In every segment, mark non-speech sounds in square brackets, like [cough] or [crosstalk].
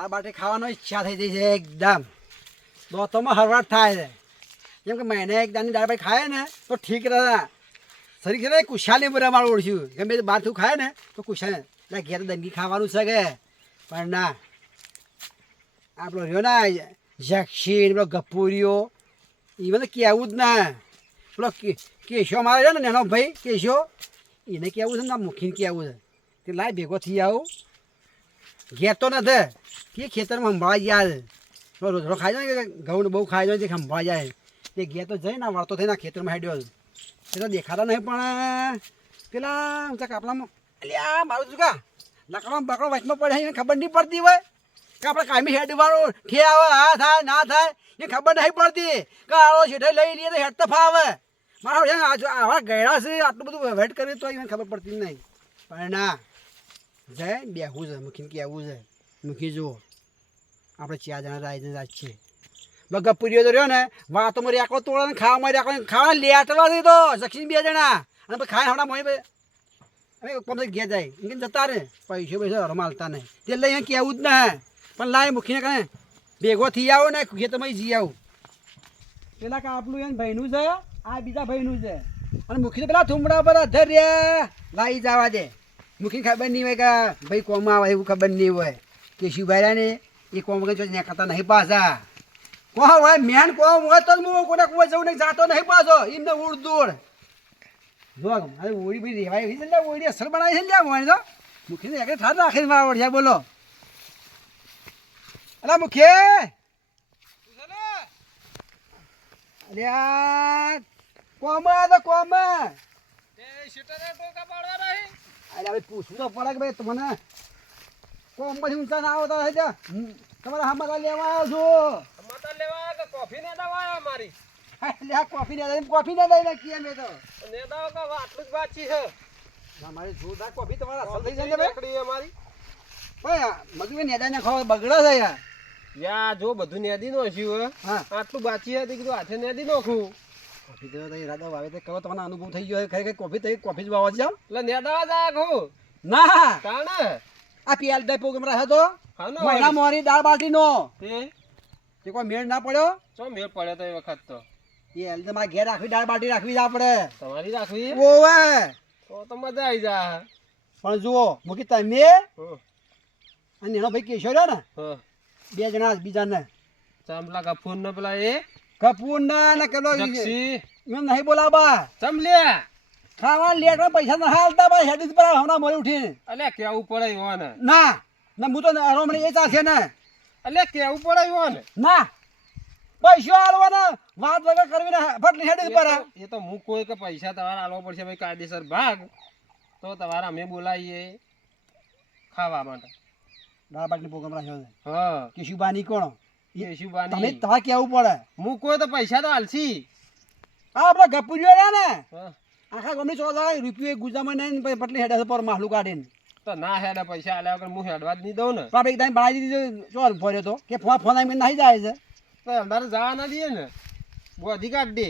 આ બાટે ખાવાનો ઈચ્છા થઈ ગઈ છે એકદમ. દોતોમાં હરવાટ થાય છે. જેમ કે મહિને એક દાની દાળ ભાઈ ખાય ને તો ઠીક રહે શરીર છે ને કુશાલી બરાબર મારું ઓળખ્યું. ગમે બહારથી ખાય ને તો કુશાલ. એટલે ઘેર દંગી ખાવાનું છે કે. પણ ના. આપણો રહ્યો ને જક્ષી પેલો ગપુરીઓ એ મને કહેવું જ ના. પેલો કેશો મારે છે ને નેનો ભાઈ, કેશો. એને કહેવું છે ને મુખીને કહેવું છે. કે લાય ભેગો થઈ આવું. ઘેર તો નથી. કે ખેતરમાં સંભાળવા જાય. તો રોજ રોજ ખાઈ જાય ને ઘઉં બહુ ખાઈ જાય છે સંભાળવા જાય. તે ઘેર તો જઈને વાળતો થઈને ખેતરમાં હેડ્યો એ તો દેખાતા નહીં પણ પેલા ઊંચા કાપલામાં આ મારું શું કા? લકડો બકડો વચમાં પડે એને ખબર નહીં પડતી હોય. કે આપણે કાયમી હેડ વાળું ઠે આવે હા થાય, ના થાય, એ ખબર નહીં પડતી. કે આવો છેઠે લઈ લઈએ તો હેડ તો ફાવે. મારા આવા ગયડા છે, આટલું બધું વેટ કરે તો એને ખબર પડતી નહીં. પણ ના, જાય બેહવું છે, મુખીને કહેવું છે. મુખી જુઓ. આપણે ચાર જણા રાઈ રાજ બગા પૂર્યો તો રહ્યો ને વાતોમાં રેકો તોડે ને ખાવામાં રેકો ખાવા લેટવા દે તો સક્ષી બે જણા. અને પછી ખાય હમણાં ભાઈ અમે કોમ ઘેર જાય. એમ જતા રે? પૈસો પૈસા રમાલતા નહીં. તે લઈને કહેવું જ ના પણ લાય મૂકીને કહે ભેગો થઈ આવો ને ખેતરમાં જી આવું. પેલા કાપલું એને ભાઈનું છે, આ બીજા ભાઈનું છે. અને મૂકીને પેલા થુમડા પર અધર રે લાવી જવા દે. મૂકીને ખબર નહીં હોય કે ભાઈ કોમ આવે એવું ખબર નહીં હોય. કે શિવભાઈ ને એ કોમ વગર ને ખાતા નહીં પાછા. કોણ હોય મેન કોમ હોય તો હું કોને કુવા જવું નહીં જાતો નહીં પાછો. એમને ઉડદુડ. જો અરે ઓળી બી રેવાય એવી છે ઓળી અસર બનાવી છે લ્યા મોય તો મુખી એક ઠાર રાખીને મારા વડિયા બોલો. અલા મુખે! અલ્યા કોમ તો કોમ અરે હવે પૂછવું તો પડે કે ભાઈ તમને કોમ પછી ઊંચા ના આવતા હું તમારા હામાં લેવા આવ્યો છું. કોફી ને દવા મારી. એટલે આ કોફી ને કોફી ને લઈને કીએ મેં તો. ને દવા કા આટલું જ બાકી છે. મારી જોરદાર કોફી તમારા અસલ થઈ જાય બેકડી અમારી ભાઈ. મગવી નેદા ને ખાવા બગડે છે યાર. યા જો બધું નેદી નો છે હા. આટલું બાકી હતી કીધું હાથે નેદી નાખું. કોફી તો ઈરાદા વાવે તે કરો તમને અનુભવ થઈ ગયો ખરેખર કોફી થઈ કોફી જ વાવા છે? એટલે નેદાવા જા ખું ના. કાણે આ પીએલ દે પ્રોગ્રામ રહે તો? હાનો મહિના મોરી દાળ બાટી નો તે કોઈ મેળ ના પડ્યો? ચો મેળ પડ્યો તો એ વખત તો. એ એલ તો મારે ઘેર રાખવી દાળ બાટી રાખવી જ આપણે તમારી રાખવી? ઓવે તો તો મજા આવી જા. પણ જુઓ મૂકી તમે. અને એનો ભાઈ કેશો રહ્યો ને? બે જણા બીજાને. ચાંપલા કપૂર ને પેલા એ? કપૂર ના એમ નહીં બોલાવા ચમ લ્યા. ખાવા લેટ પૈસા ના હાલતા ભાઈ હેડી પર હમણાં મળી ઉઠી. અલે કેવું પડે ઈવો ના ના હું તો અરોમણી એ ચાલશે ને. અલે કેવું પડે ઈવો ના પૈસો આલવાના વાત વગર કરવી ને ફટલી હેડી પર એ તો- તો હું કોઈ કે પૈસા તમારે આલવા પડશે ભાઈ કાયદેસર ભાગ. તો તમારે અમે બોલાવીએ ખાવા માટે. દાળ બાટલી પ્રોગ્રામ રાખ્યો છે. હા. કેશુબાની કોણ? તમે કેશુબાની. તમારે કેવું પડે? હું કોઈ તો પૈસા તો હાલશી આ આપણા ગપુરીઓ રહ્યા ને. હા. આખા ગમે ચોદા રૂપિયો એક ગુજરામાં નહીં પછી પટલી હેડે પર માહલું કાઢીને. તો ના હેડે પૈસા આલ્યા વગર હું હેડવા જ નહીં દઉં ને. બાપ એક ટાઈમ બનાવી દીધો ચોર ભર્યો તો કે ફોન ફોન આવીને નાહી જાય છે. તો અમારે જવા ના દઈએ ને. બોધી કાઢ દે.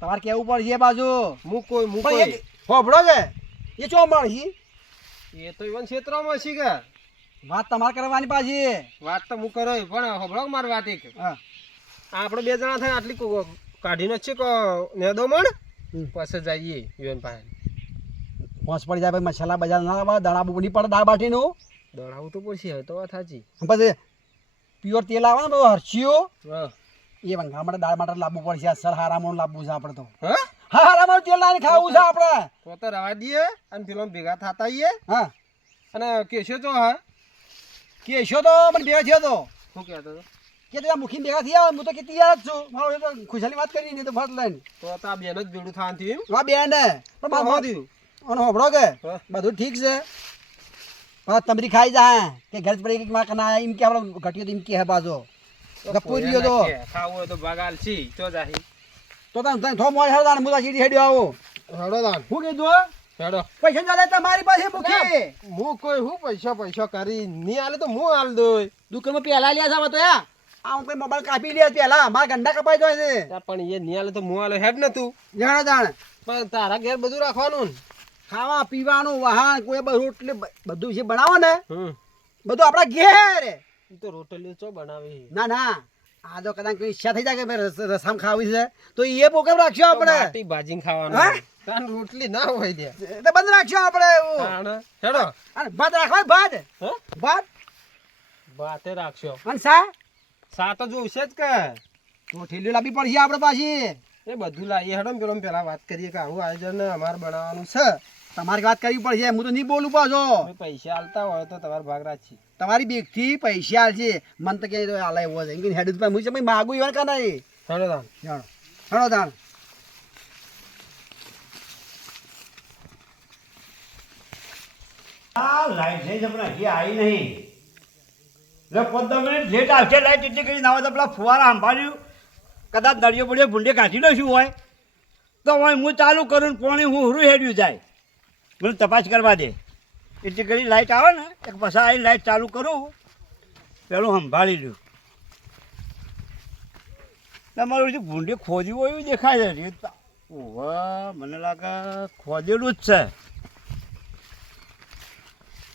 તમારે કેવું પડશે બાજુ. હું કોઈ હું કોઈ હોભળો છે. એ ચો માણસી. એ તો ઈવન ક્ષેત્રમાં છે કે. વાત તમારે કરવાની પાછી. વાત તો હું કરો પણ હોભળો મારી વાત એક. હા. આપણે બે જણા થાય આટલી કાઢીને છે કે નેદો મણ? હમ. પછી જઈએ યોન પાસે. હોશ પડી જાય ભાઈ મસાલા બજાર ના લાવવા દાણા નહીં પડે દાળ બાટીનું. દોડાવું તો પડશે હવે તો થાચી પછી પ્યોર તેલ આવે ને બધું હરચીઓ એ વંગા માટે દાળ માટે લાવવું પડશે અસર હારામાં લાવવું છે આપણે તો. હા? હારામાં તેલ લાવીને ખાવું છે આપણે. તો તો રવા દઈએ અને પેલો ભેગા થતા આવીએ. હા. અને કેશો તો હા? કેશો તો મને ભેગા થયો તો. શું કહેતો હતો? કે ત્યાં મુખી ભેગા થયા હું તો કે તૈયાર જ છું મારો તો ખુશાલી વાત કરી નહીં તો ફટ લઈને. તો તો આ બેન જ ભેડું થવાનું થયું હા બેન. ને પણ તો મારું દ્યું. અને હોભળો કે? હા. બધું ઠીક છે. હા તમરી ખાઈ જા કે ઘર પડી કે માં કના એમ કે આપણે ઘટ્યો તો એમ કે હે બાજો. તો ગપુરીઓ તો. ખાવું તો બગાલ છી ચો જાહી. તો તને તને થો મોય હરદાન મુદા સીડી હેડ્યો આવો. હેડો દાન હું કીધું હેડો. પૈસા ચાલે તમારી પાસે મૂકી. હું કોઈ હું પૈસા પૈસા કરી નહીં આલે તો હું હાલ દોય. દુકાનમાં પેલા લ્યા છે તો યા. આ હું મોબાઈલ કાપી લે પેલા મારા ગંડા કપાઈ જાય છે. પણ એ નિયાલે તો મુઆલે હેડ ન તું. જાણે જાણે. પણ તારા ઘેર બધું રાખવાનું ખાવા પીવાનું વાહન કોઈ બધું એટલે બધું જે બનાવો ને બધું આપણા ઘેર. તો રોટલી ચો બનાવી? ના ના. આ તો કદાચ કઈ ઈચ્છા થઈ જાય કે રસામ ખાવી છે. તો એ પ્રોગ્રામ રાખ્યો આપણે. ભાજી ખાવાનું? તાન રોટલી ના હોય દે એટલે બંધ રાખ્યો આપણે હેડો. ભાત રાખવાય ભાત. ભાત. ભાતે રાખશો અને સા સા તો જોઈશે જ કે. તો ઠેલીઓ લાવવી પડશે આપણે પાછી. એ બધું લાવીએ હેડો પેલો પેલા વાત કરીએ કે આવું આયોજન અમારે બનાવવાનું છે. તમારી વાત કરવી પડશે હું તો નહીં બોલું પાછો. પૈસા આલતા હોય તો તમારો ભાગ રાખી તમારી બેગથી પૈસા આલશે મન તો ક્યાંય આલે એવો છે. હેડ હું છે માગું એવા કા નહીં હેડો તાન જાણો હેડો તાણ. આ લાઈટ થઈ હમણાં હજી આવી નહીં. પંદર મિનિટ લેટ એટલી કરી ના હોય તો પેલા ફુવારા સંભાળ્યું કદાચ દરિયો પડ્યો ભૂંડે કાઢી લો હોય. તો હોય, હું ચાલુ કરું પોણી હું હુરું હેડ્યું જાય. મને તપાસ કરવા દે. એટલી કરી લાઈટ આવે ને, એક પછી આવી લાઈટ ચાલુ કરું. પેલું સંભાળી લ્યું. તમારું જે ભૂંડે ખોદ્યું હોય એવું દેખાય છે. ઓહ, મને લાગે ખોદેલું જ છે.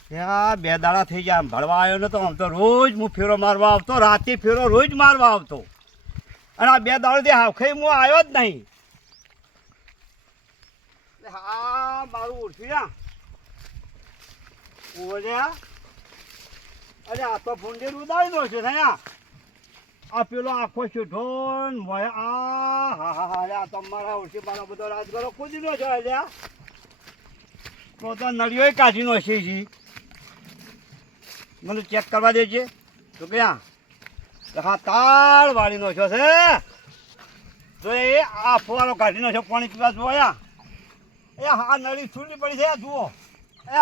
ત્યાં બે દાડા થઈ ગયા, આમ ભરવા આવ્યો ને તો આમ તો રોજ હું ફેરો મારવા આવતો, રાતે ફેરો રોજ મારવા આવતો. અને આ બે દાડો થી હાવખે હું આવ્યો જ નહીં. હા, મારું ઉઠી ના ઓળ્યા અરે આ તો ફૂંડે ઉદાડી દો છે ને આ પેલો આખો ને મોય આ, હા હા હા અરે આ મારા બધો રાજગરો કૂદી નો છે અલ્યા તો તો નળીઓ કાઢી છે. મને ચેક કરવા દેજે. તો ક્યાં હા, તાળ વાળીનો છો છે. તો એ આ ફુવારો કાઢીનો છે, પાણી પીવા જોયા એ હા, નળી છૂટી પડી છે જુઓ. એ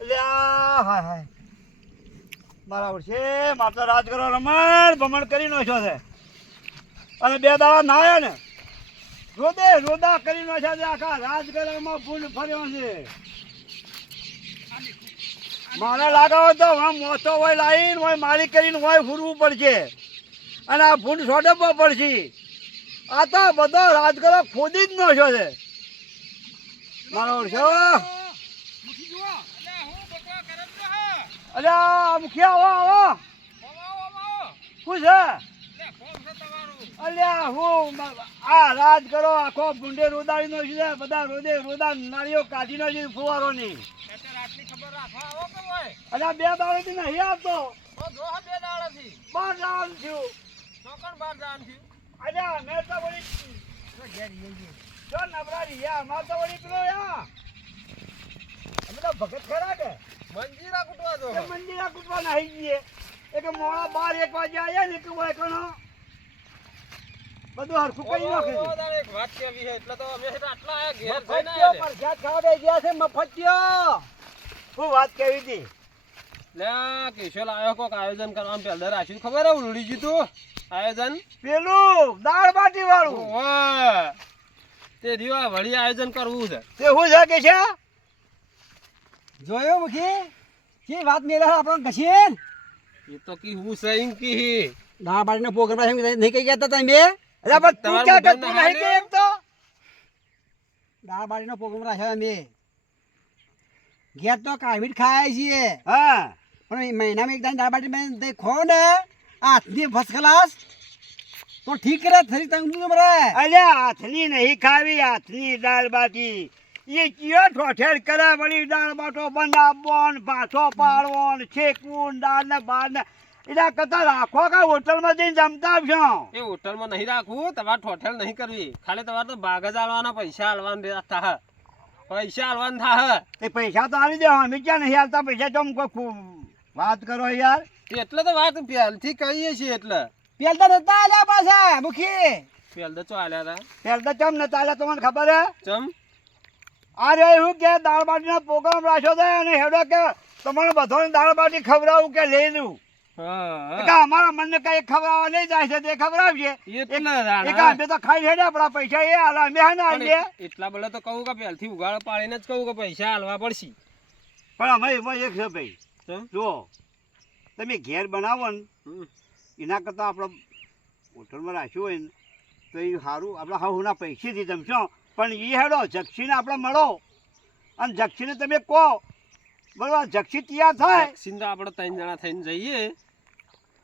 એટલે આ હા હા બરાબર છે મારે તો રાજ કરો રમણ ભમણ કરી નો છો. છે અને બે દાડા નાયા ને. રોદે રોદા કરી નો છે, આખા રાજગરમાં ફૂલ ફર્યો છે. મારે લાગાવો તો આમ મોટો હોય લાઈન હોય મારી કરીને હોય ફૂરવું પડશે. અને આ ફૂંડ સોડવવા પડશે. આ તો બધો રાજગરો ખોદી જ ન છો છે મારો છો અલ્યા મુખિયા આવો આવો. શું છે? અલ્યા હું આ રાજ કરો આખો ભૂંડે રોદાવી નો છે બધા રોદે રોદા નાળીઓ કાઢી નો છે ફુવારો ની અલ્યા બે દાડોથી નહીં આવતો. બાર દાડ થયું. અલ્યા મેં તો વળી જો નવરારી યા માર તો વળી પેલો યા. અમે તો ભગત ખરા કે? મંજીરા કૂટવા દો એ મંદિરા કૂટવા નાહી જઈએ. એક મોડા બાર એક વાગે આયા ને કે હોય કણો. બધું હરખું કરી નાખે છે. એક વાત કેવી છે? એટલે તો અમે આટલા આયા ઘેર જઈને મફતિયો આયા છે. પરસાદ ખાવા દઈ ગયા છે મફતિયો શું વાત કેવી હતી? લે આ કેશોલ આયો કોક આયોજન કરવાનું પહેલા રાખ્યું ખબર હે ઉલડી ગયું તું આયોજન? પેલું દાળ બાટી વાળું ઓહો. તે રહ્યું વળી આયોજન કરવું છે. તે શું છે કે છે જોયો મુખી? કે વાત મેળે આપણો ઘસીન એ તો કી હું સહીન કી. દાળ બાટીનો પ્રોગ્રામ નહીં કહી ગયા હતા તમે? અરે પણ તું ક્યાં કરતું નહીં કે એમ તો? દાળ બાટીનો પ્રોગ્રામ રાખ્યો અમે. ઘેર તો કાઢી ખાય છીએ. હા. પણ એ મહિનામાં એક દાન દાળ બાટી મેં તે ખો ને હાથની ફર્સ્ટ ક્લાસ તો ઠીક કરે થરી તંગ મરે અલ્યા હાથની નહીં ખાવી હાથની દાળ બાટી. એ કયો ઠોઠેર કરે વળી દાળ બાટો બનાવવો ને પાછો પાડવો ને દાળ ને ને એના કતા રાખો કે હોટલમાં જઈને જમતા આવશો? એ હોટલમાં નહીં રાખવું તમારે ઠોઠેલ નહીં કરવી. ખાલી તમારે તો ભાગ જ આલવાના પૈસા આલવાના થા પૈસા આલવાના થા એ પૈસા તો આવી દેવા અમે ક્યાં નહીં આવતા પૈસા તો કોઈ ખૂબ વાત કરો યાર. એટલે તો વાત પહેલથી કહીએ છીએ એટલે. પેલ તો નતા આલ્યા પાછા મુખી. પહેલ તો ચો આલ્યા પેલ તો ચમ નતા આલ્યા તમને ખબર હે? ચમ? અરે હું કે દાળ બાટીના પ્રોગ્રામ રાખ્યો છે અને હેડો કે તમારે બધાને દાળ બાટી ખવડાવું કે લઈ લઉં? અમારા મનને કઈ ખવડાવવા નહીં જાય છે તે ખવડાવજે. અમે તો ખાઈ હેડે આપણા પૈસા એ હાલ અમે હા એટલા બધા તો કહું કે પહેલથી ઉગાડ પાડીને જ કહું કે પૈસા આલવા પડશે. પણ અમે એમાં એક છે ભાઈ. ચમ તમે ઘેર બનાવો ને એના કરતાં આપણે હોટલમાં રાખ્યું હોય ને તો એ સારું આપણે હાઉના પૈસેથી જમશો પણ એ હેડો જક્ષીને આપણે મળો. અને જક્ષીને તમે કહો બરોબર જક્ષી તૈયાર થાય. વેક્સિન તો આપણે ત્રણ જણા થઈને જઈએ.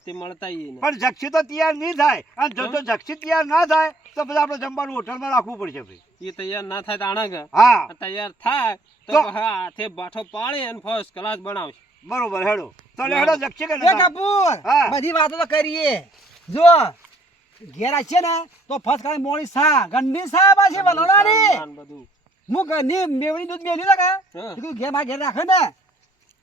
તે મળતા પણ જક્ષી તો તૈયાર નહીં થાય. અને જો તો જક્ષી તૈયાર ના થાય તો બધા આપણે જમવાનું હોટલમાં રાખવું પડશે ભાઈ. એ તૈયાર ના થાય તો આણે હા. તૈયાર થાય તો હાથે બાઠો પાણી અને ફર્સ્ટ ક્લાસ બનાવશે. બરોબર હેડો. તો હેડો જક્ષી કે? કપૂર હા. બધી વાતો તો કરીએ. જો ઘેરા છે ને તો ફર્સ્ટ ક્લાસ મોડી સા ગંડી સા પાછી બનાવવાની. હું ઘરની મેવડી દૂધ મેળવી તું ઘેર મારા ઘેર રાખે ને.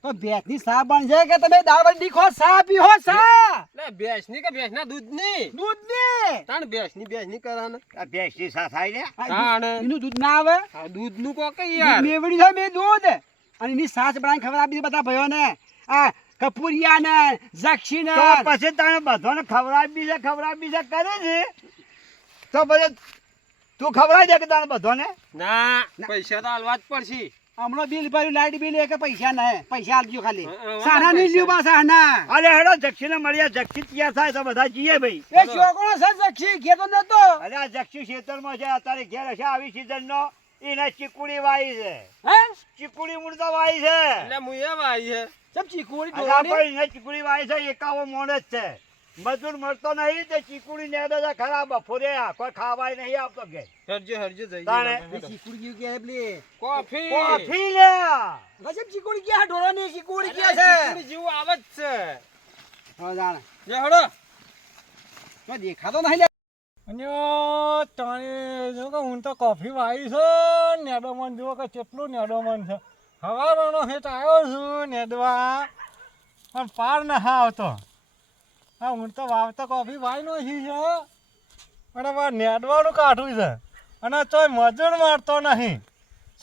ભેંસની સા બનશે કે તમે દાળ વાળી દીખો સા પીહો સા! લે ભેંસની કે ભેંસના દૂધની? દૂધની! તાણ ભેંસની ભેંસની કરાને આ ભેંસની સા થાય ને. એનું દૂધ ના આવે? આ દૂધનું કોક યાર? મેવડી છે મે દૂધ! અને એની સાસ બનાવીને ખબર આપી બધા ભયો ને આ કપૂરિયા ને જક્ષી ને તો પછી તને બધાને ખવડાવી છે ખવડાવી છે કરે છે. તો પછી તું ખવડાવી દે કે તને બધાને? ના. પૈસા તો હાલવા જ પડશે. હમણાં બિલ ભર્યું લાઈટ બિલ એક પૈસા ના પૈસા આપજો ખાલી. સાના નહીં પૈસા. બા સાના અરે હેડો જક્ષીને મળ્યા જક્ષી ત્યાં થાય તો બધા જઈએ ભાઈ. એ છોકરો છે જક્ષી ઘેર તો નતો. અરે આ જક્ષી ખેતરમાં છે અત્યારે ઘેર હશે આવી સિઝનનો. એને ચીકુડી વાઈ છે. હે? ચીકુડી મુડતા વાઈ છે. એટલે હું વાઈ છે. ચમ ચીકુડી ડોરાની ચીકુડી વાઈ છે એકાવો મોણ જ છે. મજૂર મળતો નહીં તે ચીકુડી ને તો ખરાબ બપોરે આ કોઈ ખાવાય નહીં આપતો કે. હરજો હરજો જઈ તાણે. ચીકુડી ગયું કે પેલી કોફી! કોફી લે! ગજબ ચીકુડી ગયા ડોરાની ચીકુડી કે છે? ચીકુડી જેવું આવે જ છે. હો જાણે. જે હડો. તો દેખાતો નહીં અન્યો તાણે જો કે હું તો કોફી વાવી છે. નેડોમન જુઓ કે કેટલું નેડોમન છે. હવારનો હેત આવ્યો છું નેદવા. પણ પાર નહા આવતો. હા, હું તો વાવતા કોફી ભાઈ નો છે. હવે નેદવાનું કાઢું છે. અને તોય મજૂર મારતો નહીં.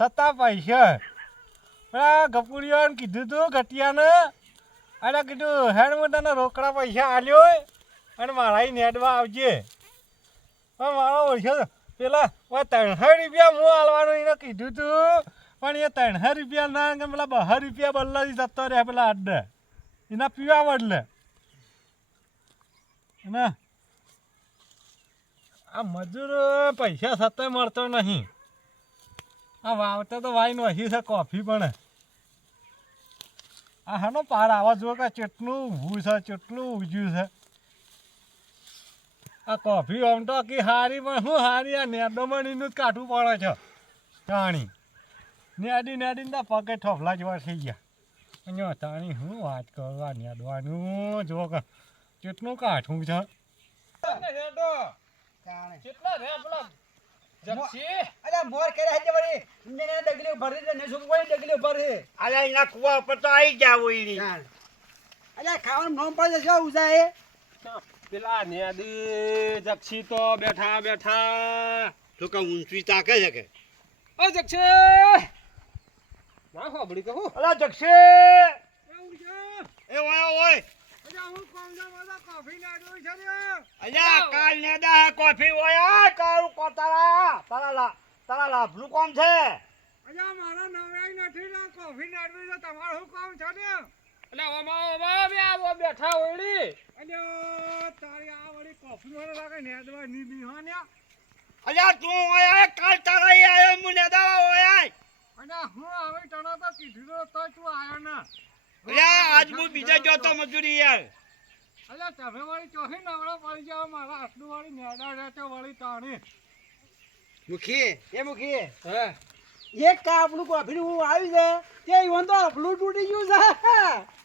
છતાં પૈસા. પેલા ગપુરિયાને કીધું તું ઘટિયાને. અને કીધું, હેડ, હું તને રોકડા પૈસા આલ્યો અને મારા નેડવા આવજે. પણ મારો ઓછો પેલા ત્રણસો રૂપિયા હું આલવાનું એને કીધું તું. પણ એ ત્રણસો રૂપિયા ના, પેલા બસો રૂપિયા બદલાથી જતો રહે પેલા અડ્ડે એના પીવા બદલે. અને આ મજૂર પૈસા સાથે મળતો નહીં. આ વાવતા તો વાઈન વહી છે, કોફી પણ. આ હાનો પાર આવા જુઓ કે ચેટલું ઊભું છે, ચેટલું ઊંજ્યું છે. આ કોફી આમ તો આખી હારી પણ શું હારી? આ નેડોમણીનું જ કાઠું પડે છે ચાણી નેડી નેડીને તો પગે ઠોફલા જેવા થઈ ગયા. અહીંયા તાણી શું વાત કરવા નેડવાનું જો કે કેટલું કાઠું છે. કેટલા રે પેલા જક્ષી અલ્યા મોર કર્યા છે વળી? ને ડગલી ભરી દે ને શું કોઈ ડગલી ભરી અરે એના કુવા ઉપર તો આવી જાવ એની જાણે. અલ્યા ખાવાનું નામ પડે છે ઉજાએ પેલા નેદી જક્ષી તો બેઠા બેઠા. તો કે ઊંચી તાકે છે કે? ઓ જક્ષી ના હોબડી કહું. અલા જક્ષી એ ઓય ઓય. અલ્યા કાલ ને કોફી ઓય કાળું કો તારા તારા લા તારા લાભનું કોમ છે? અચ્છા મારા નવરાઈ નથી ને કોફી નાડવી તો તમારું શું કામ છે ને? એટલે ઓમાં ઓમાં બે આવો બેઠા ઓળી અને તારી આ વળી કોફી મને લાગે નેદવા ની. અલ્યા તું ઓય કાલ તારા એ આયો મુને દા ઓય અને હું હવે તને તો કીધું તો તું ના. અલ્યા આજ હું બીજા જોતો મજૂરી યાર. અલ્યા તમે વળી ચોથી નવરો પડી જાવ મારા આટલું વળી નેડા રહેતો વળી તાણી. મુખી એ મુખી. હે? એક કાપનું કોફીનું હું આવી છે તે ઈવન તો અપલું તૂટી ગયું છે.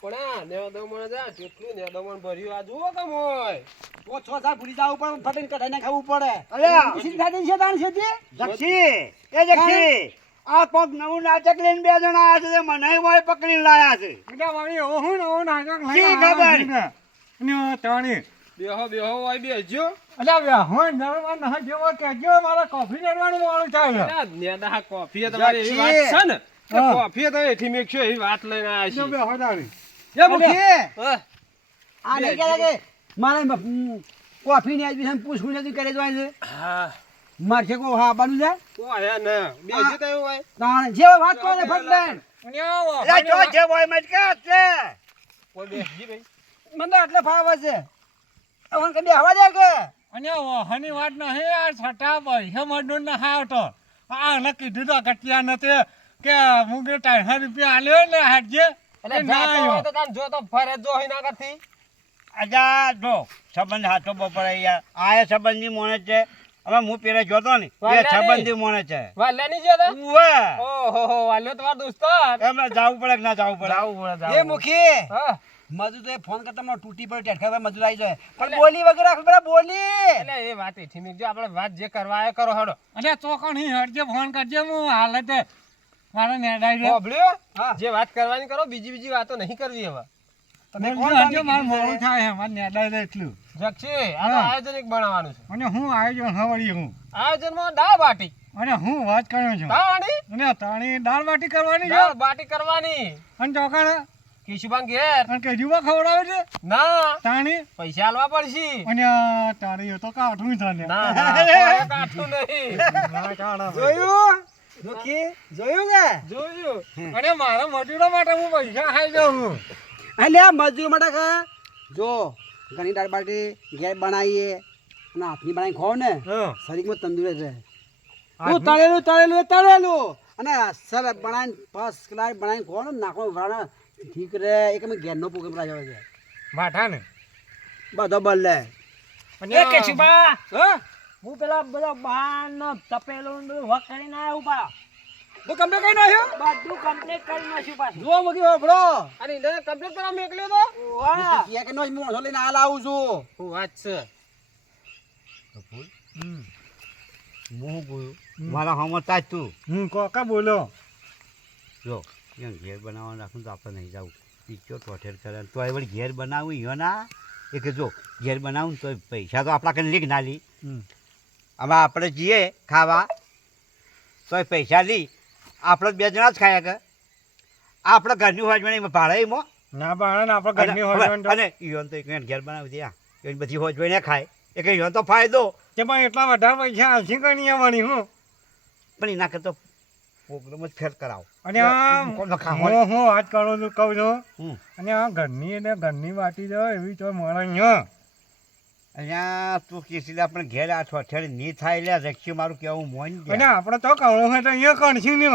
પણ આ નેદમણ જા કેટલું નેદમણ ભર્યું? આ જુઓ કમ હોય. તો છો સાત ભૂલી જાવ પણ ફટીને કઢાઈને ખાવું પડે. અલ્યા. ખુશી ખાતી છે તાણ છે તે જક્ષી એ જક્ષી આ પગ નવું નાટક લઈને બે જણા આવ્યા છે તે મને મોય પકડીને લાયા છે. બધા વાળી ઓહું નવું નાટક શી ખબર? ને. તાણી બેહો બેહો બે બેહજો અલ્યા બે હોય નરવા ના જેવો કહેજો મારે કોફી નરવાનું વાળું થાય ને નેદા કોફી તમારી એવી વાત છે ને? કે હા. કોફી એ તમે એથી મેકશો એવી વાત લઈને આવ્યા છે છીએ. બે હોદાડી એ મુખી આ નહીં કે મારે કોફી ની આજ પૂછવું નથી કરે જવાય છે. હા. મારે છે કો હા બાનું જાય કો આયા ને? બે જે એવું હોય? તાણ જે વાત કો ને અને આવો અલ્યા જો જે હોય મત કે છે. કોઈ જી ભાઈ. મને એટલે ફાવે છે. હવે કદી હવા દે કે? અને હની વાત નહીં આ છટા ભાઈ. હે મડનો ના હાટો આ ને કીધું તો કટિયા નથી કે હું કે ત્રણસો રૂપિયા આલ્યો ને હાજે એટલે ના. તો તાન જો તો ફરે જો હોય ના કરતી અજા જો સંબંધ હાથો બપરાયા આયા આ એ સંબંધી મોણે છે. હવે હું પેલા જોતો ને એ વાલ્યા મોણે છે. વાલ્યાની નહીં જ્યાં ઓહો વાલ્યો તમારો દોસ્તો. એમને જાવું પડે કે ના જાવું પડે? જાવું પડે, જાવું એ મુખી. હા. મજૂર તો ફોન કરતા મને તૂટી પડે ટેટકા મજૂર આવી જાય. પણ બોલી વગર આખું બરા બોલી. એટલે એ વાત એથી નીકળજો આપણે વાત જે કરવા એ કરો હડો. અને ચોકણ હડજે ફોન કરજે હું હાલતે મારે નેડાઈ હોભળ્યો? હા. જે વાત કરવાની કરો બીજી બીજી વાતો નહીં કરવી હવે. તમે કોણ હરજે મારે મોડું થાય મારે નેડાઈ દે એટલું. જક્ષી આ તો આયોજન એક બનાવવાનું છે. અને હું આયોજન હવળી હું. આયોજનમાં દાળ બાટી. અને હું વાત કરું છું. દાળ બાટી અને તાણી દાળ બાટી કરવાની છે? દાળ બાટી કરવાની. અને ચોકણ કેશુભાન ઘેર. અને કે જુવા ખવડાવે છે? ના. તાણી? પૈસા આલવા પડશે. અને તાણી તો કાઠું છે ના. ના [laughs] કાઠું નહીં. જોયું? જોકી જોયું કે? જોયું. અને મારા મજૂરો માટે હું પૈસા ખાઈ જાઉં. અલ્યા મજૂર માટે કા? જો ઘણી દાળ બાટી ઘેર બનાવીએ. અને હાથની બનાવી ખાઓ ને શરીરમાં તંદુરસ્ત રહે. હું તળેલું તળેલું તળેલું. અને સર બનાવીને ફર્સ્ટ ક્લાસ બનાવીને ખાઓ ને નાખો વરાણ ઠીક રહે. એક અમે ઘેરનો પ્રોગ્રામ રાખ્યો છે. માઠા ને? બધો બદલે. અને કે કેશુભા હા? હું પેલા બધો બહારનો તપેલો ને બધું કરીને આવ્યો પા તું કમ્પ્લેટ કઈ નાખ્યો? બધું કમ્પ્લીટ કરી નાખ્યું પાછું. જો મુખી વાપરો અને એને કમ્પ્લીટ કરવા મેકલ્યો તો? વાહ. કે કે નો હું મોઢો લઈને હાલ આવું છું. હું વાત છે? હમ. હું ગયો. મારા હમત તાજ તું. હું કોકા બોલો. જો એમ ઘેર બનાવવાનું રાખું તો આપણે નહીં જવું. પીચો ટોઠેર કરે તો એ વળી ઘેર બનાવું યો ના. એ કે જો ઘેર બનાવું તો પૈસા તો આપણા કને લીક ના લી. હમ. આમાં આપણે જઈએ ખાવા તો પૈસા લી. આપણે બે જણા જ ખાયા કે? આપણે ઘરની હોજવણી ભાડે એમાં. ના બાળા આપણે ઘરની હોજવણી અને ઈયોન તો એક ઘેર બનાવી દે એ બધી હોજવણી ખાય. એ કે ઈયોન તો ફાયદો. તે પણ એટલા વધારે પૈસા આલસી કઈ આવવાની હું? પણ એના કરતો પ્રોગ્રામ જ ફેર કરાવો. અને? હું હું વાત કરું છું કહું છું. અને આ ઘરની એટલે ઘરની વાટી દો એવી તો મળે અહીંયા અહીંયા તું કેસીલા પણ ઘેર આ ઠોઠેર નહીં થાય લે રક્ષી મારું કેવું મોન. અને આપણે તો કવળો હોય તો અહીંયા કણસી ને?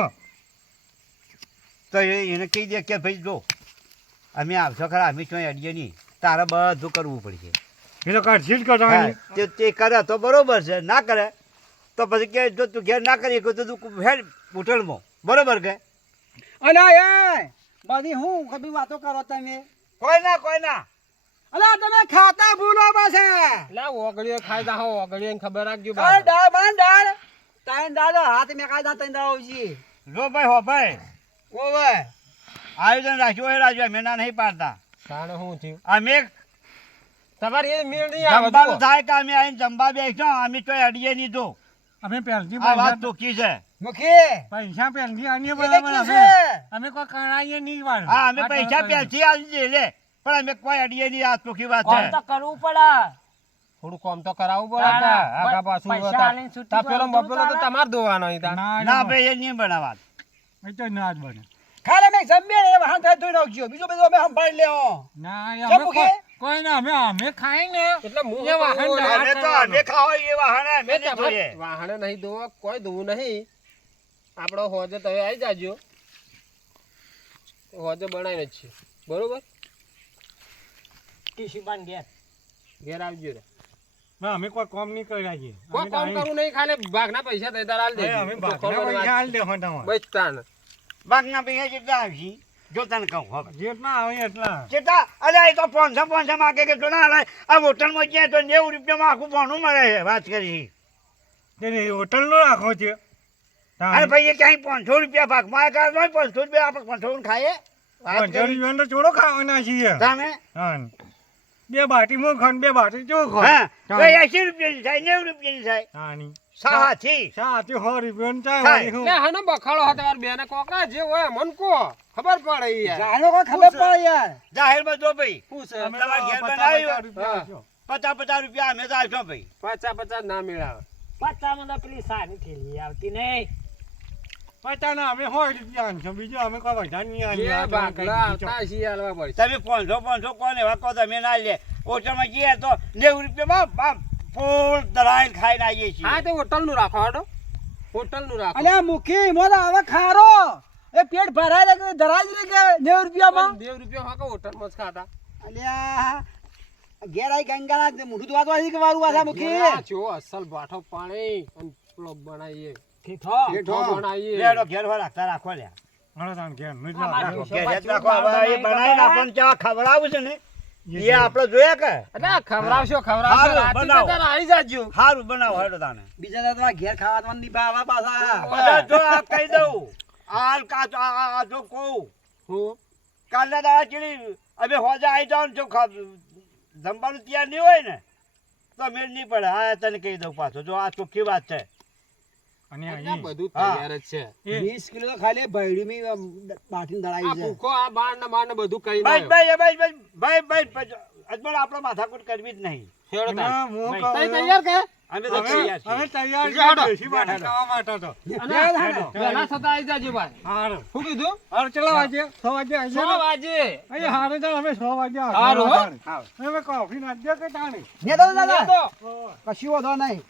તો એ- એને કહી દે કે ભાઈ જો અમે આવશો ખરા અમે ચોય અડીએ નહીં. તારે બધું કરવું પડશે. એ તો કણસી જ કરવાની. તે કરે તો બરોબર છે ના કરે તો પછી કે જો તું ઘેર ના કરી તો તું હેડ હોટલમાં. બરોબર કે? અને એ બધી હું કભી વાતો કરો તમે? કોઈ ના કોઈ ના. અલે તમે ખાતા ભૂલો પાસે આ ઓગળીઓ ખાઈ જાઓ ઓગળીઓ ખબર રાખજો અરે બાપ. માન બન દાળ. તાઈન દાળ હાથ મે કાઈ દા તાઈન દાળ આવજી. લો ભાઈ હો ભાઈ. ઓવે આયોજન રાખ્યો હે રાજ્ય અમે ના નહીં પાડતા. તાણે હું થયું? અમે તમારી એ મેળ નહીં આવે જમવાનું થાય કે અમે આઈને જંબા બેસો અમે તો અડીએ નહીં તો. અમે પહેલથી આ વાત તો કી છે. મુખી પૈસા પહેલથી આની બરાબર અમે. કોઈ કણાઈએ નહીં વાળ. હા અમે પૈસા પહેલથી આવી દે લે. પણ અમે કોઈ અડીએ નહીં આ સુખી વાત છે? તો કરવું પડે. થોડું કામ તો કરાવવું પડે. આગા પાછું પૈસા હતા. આલીને છૂટી તા પેલો પડે તો બપેલો તો તારા. તમારે ધોવાનો અહીં તા. ના ના ના. ભાઈ એ નહીં બનાવવા એ તો ના જ બને. ખાલી મેં જમીએ ને વાહન થાય ધોઈ નાખજો. બીજું બધું અમે સંભાળી લેવો ના અમે કોઈ- કોઈ ના અમે અમે ખાઈ ને એટલે હું એ વાહન કહું, અમે તો અમે ખાવા એ વાહન અમે નહીં જોઈએ વાહણે નહીં ધોવા કોઈ દોવું નહીં. આપણો હોજે તમે આવી જાજો. હોજે બનાવીને જ છે. બરોબર? કેશુભાન ઘેર. ઘેર આવજો રે. ના, અમે કોઈ કામ નહીં કર્યા છીએ કોઈ કામ કરું નહીં ખાલી ભાગના પૈસા દઈ તાર આલ એ અમે ખબર પૈસા. આલી દેવા તમારે. બસ તાન. બાકના પૈસા જેટલા આવશે જો તને કહું હવે જેટલા આવે એટલા. જેટલા અરે એ તો પાંચસો પાંચસો માગે કે તો ના લાય આ હોટલમાં ગયા તો નેવું રૂપિયામાં આખું ભાણું મળે છે વાત કરી તેને હોટલનો રાખો છે. અરે ભાઈ એ ક્યાંય પાંચસો રૂપિયા ભાગમાં કાઢો પાંચસો રૂપિયા આપણે પાંચસો ખાઈએ? પાંચસો કરી પંચોરી ખાવાના છીએ. તમે? હા. બે બાટી મોખણ બે બાટી ચો ખો હા તો એસી રૂપિયાની થાય નેવું રૂપિયાની થાય. તાણી સાહાથી. સાતી સો રૂપિયા ચાય થાય. હું. લે હાનો બખાડો હતો તમારા બેને કોકરા જે હોય મન કો ખબર પડે યાર. જાણો કોઈ ખબર પડે યાર. જાહેરમાં જો ભાઈ શું છે ઘેર તો પચાસ હા. પચાસ પચાસ રૂપિયા અમે તો આપશો ભાઈ. પચાસ પચાસ ના મેળાવે. પચામાં તો પેલી સારી થેલી આવતી નહીં. પચાસ ના અમે સો રૂપિયા આનશો બીજું અમે કોઈ વધારે નહીં આલીએ. જે આ તો ભાગલા કઈ બીજો. આવતા છીએ હાલવા પડશે. તમે પાંચસો પાંચસો કોને એવા કહો તમે ના લે. હોટલમાં ગયા તો નેવું રૂપિયામાં બાપ ફૂલ દરાઈને ખાઈને આવીએ છીએ. હા તે હોટલનું રાખો હાડો. હોટલનું રાખો. અલ્યા મુખી મોદા હવે ખારો. એ પેટ ભરાય ને કે ધરાય જ નહીં કે નેવું રૂપિયામાં? દેવ રૂપિયા હાકો હોટલમાં જ ખાતા અલ્યા ઘેર આઈ ગંગાના મોઢું તો વાતવા કે મારું વાસા મુખી? જો અસલ બાઠો પાણી અને પેલો બનાવીએ. ઠીઠો. ઠેઠો. બનાવીએ. લેડો ઘેર હોય રાખતા રાખો લ્યા. હળો તાણ ઘેર. નું જ આ લાગે. ઘેર જ રાખો હવે એ બનાવીને આપણને ચા ખવડાવું છે ને એ આપણે જોયા કે. એટલે આ ખવડાવશો ખવડાવશો રાતે બનાવો. આવી જાજો. સારું બનાવો હેડો તાને. બીજા દાડા ઘેર ખાવા નહીં ભાવા પાછા. બધા જો આ કહી દઉં. હાલ કા આ- આ જો કહું. હું? કાલે દાડા ચીડી અમે હોજા આવી જાવ જો જમવાનું તૈયાર નહીં હોય ને તો મેળ નહીં પડે. હા તને કહી દઉં પાછો. જો આ ચોખ્ખી વાત છે. અને અહીં બધું તૈયાર જ છે. એ. વીસ કિલો તો ખાલી ભૈડી મી બાટીને આ છે. ભૂખો આ બાણ ને બાણ બધું કઈ ભાઈ ભાઈ ભાઈ ભાઈ ભાઈ ભાઈ અજમલ આપણે માથાકૂટ કરવી જ નહીં. તૈયાર કે અમે તો તૈયાર હવે છીએ. તૈયાર છે દેશી માટે ખાવા માટે તો. અને વહેલા થતા આવી જાજો ભાઈ. હારું. શું કીધું? હારું કેટલા વાગે છ વાગે આવી છ જાય અહીં હારે તો અમે છ વાગે હારું, હો. હવે કોફી નાખ દે કે તાણી? ને તો દાદા કશું વધો નહીં.